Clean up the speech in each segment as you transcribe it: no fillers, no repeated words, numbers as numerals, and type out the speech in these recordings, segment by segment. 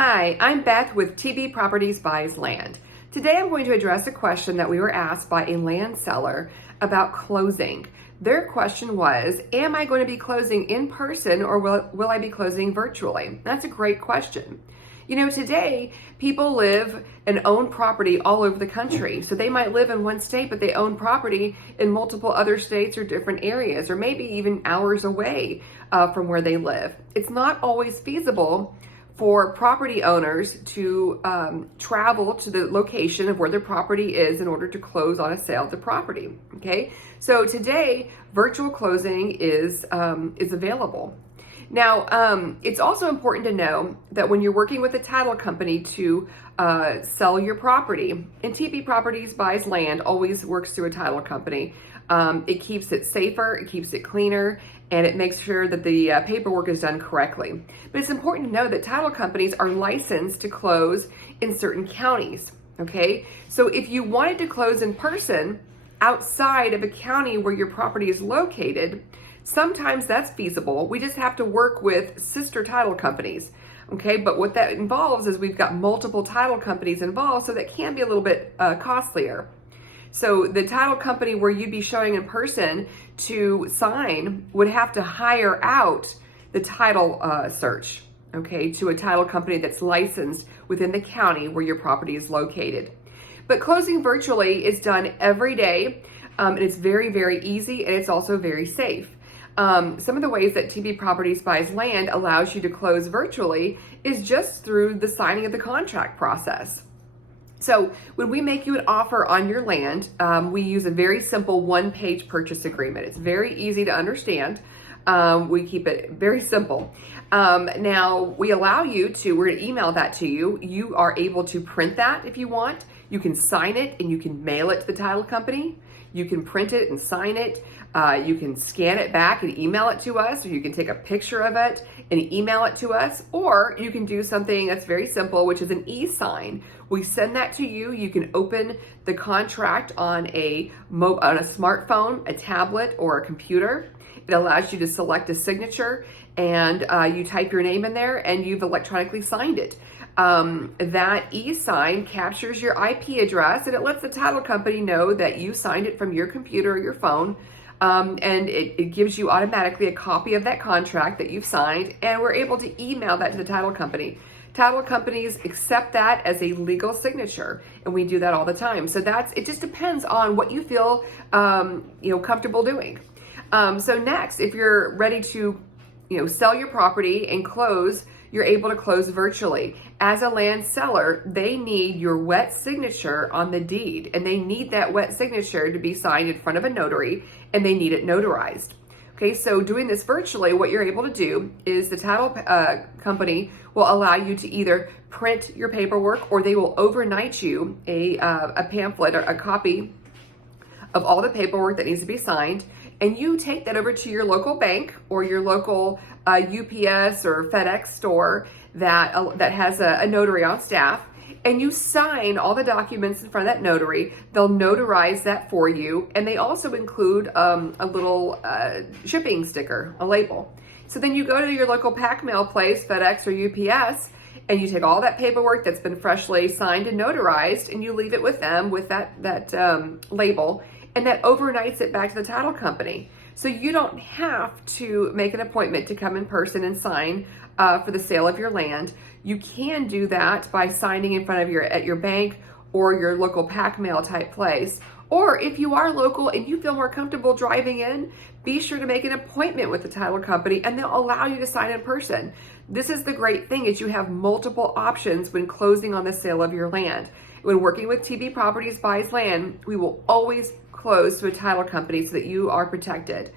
Hi, I'm Beth with TB Properties Buys Land. Today I'm going to address a question that we were asked by a land seller about closing. Their question was, am I going to be closing in person or will I be closing virtually? That's a great question. You know, today people live and own property all over the country. So they might live in one state, but they own property in multiple other states or different areas, or maybe even hours away from where they live. It's not always feasible for property owners to travel to the location of where their property is in order to close on a sale of the property. Okay, so today virtual closing is available. Now, it's also important to know that when you're working with a title company to sell your property, and TB Properties Buys Land always works through a title company. It keeps it safer, it keeps it cleaner, and it makes sure that the paperwork is done correctly. But it's important to know that title companies are licensed to close in certain counties, okay? So if you wanted to close in person outside of a county where your property is located, sometimes that's feasible. We just have to work with sister title companies, okay? But what that involves is we've got multiple title companies involved, so that can be a little bit costlier. So the title company where you'd be showing in person to sign would have to hire out the title search, okay, to a title company that's licensed within the county where your property is located. But closing virtually is done every day, and it's very, very easy, and it's also very safe. Some of the ways that TB Properties Buys Land allows you to close virtually is just through the signing of the contract process. So when we make you an offer on your land, we use a very simple one-page purchase agreement. It's very easy to understand. We keep it very simple. Now, we allow you to, we're going to email that to you. You are able to print that if you want. You can sign it and you can mail it to the title company. You can print it and sign it. You can scan it back and email it to us, or you can take a picture of it and email it to us, or you can do something that's very simple, which is an e-sign. We send that to you. You can open the contract on a smartphone, a tablet, or a computer. It allows you to select a signature, and you type your name in there, and you've electronically signed it. That e-sign captures your IP address, and it lets the title company know that you signed it from your computer or your phone. And it gives you automatically a copy of that contract that you've signed, and we're able to email that to the title company. Title companies accept that as a legal signature, and we do that all the time. So it just depends on what you feel, comfortable doing. So next, if you're ready to, sell your property and close, you're able to close virtually. As a land seller, they need your wet signature on the deed, and they need that wet signature to be signed in front of a notary, and they need it notarized. Okay, so doing this virtually, what you're able to do is the title company will allow you to either print your paperwork, or they will overnight you a pamphlet or a copy of all the paperwork that needs to be signed, and you take that over to your local bank or your local UPS or FedEx store that has a notary on staff, and you sign all the documents in front of that notary. They'll notarize that for you, and they also include a little shipping sticker, a label. So then you go to your local pack mail place, FedEx or UPS, and you take all that paperwork that's been freshly signed and notarized, and you leave it with them with that label, and that overnights it back to the title company. So you don't have to make an appointment to come in person and sign for the sale of your land. You can do that by signing in front of at your bank or your local pack mail type place. Or if you are local and you feel more comfortable driving in, be sure to make an appointment with the title company, and they'll allow you to sign in person. This is the great thing, is you have multiple options when closing on the sale of your land. When working with TB Properties Buys Land, we will always close to a title company so that you are protected.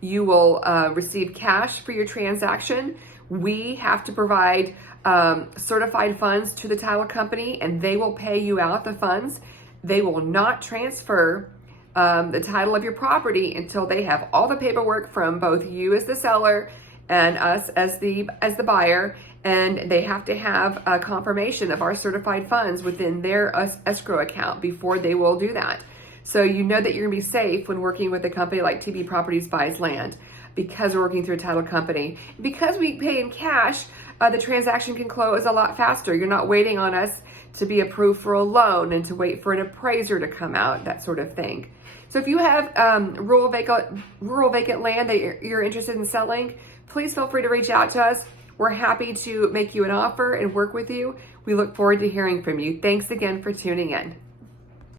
You will receive cash for your transaction. We have to provide certified funds to the title company, and they will pay you out the funds. They will not transfer the title of your property until they have all the paperwork from both you as the seller and us as the buyer, and they have to have a confirmation of our certified funds within their escrow account before they will do that. So you know that you're gonna be safe when working with a company like TB Properties Buys Land. because we're working through a title company. Because we pay in cash, the transaction can close a lot faster. You're not waiting on us to be approved for a loan and to wait for an appraiser to come out, that sort of thing. So if you have rural vacant land that you're interested in selling, please feel free to reach out to us. We're happy to make you an offer and work with you. We look forward to hearing from you. Thanks again for tuning in.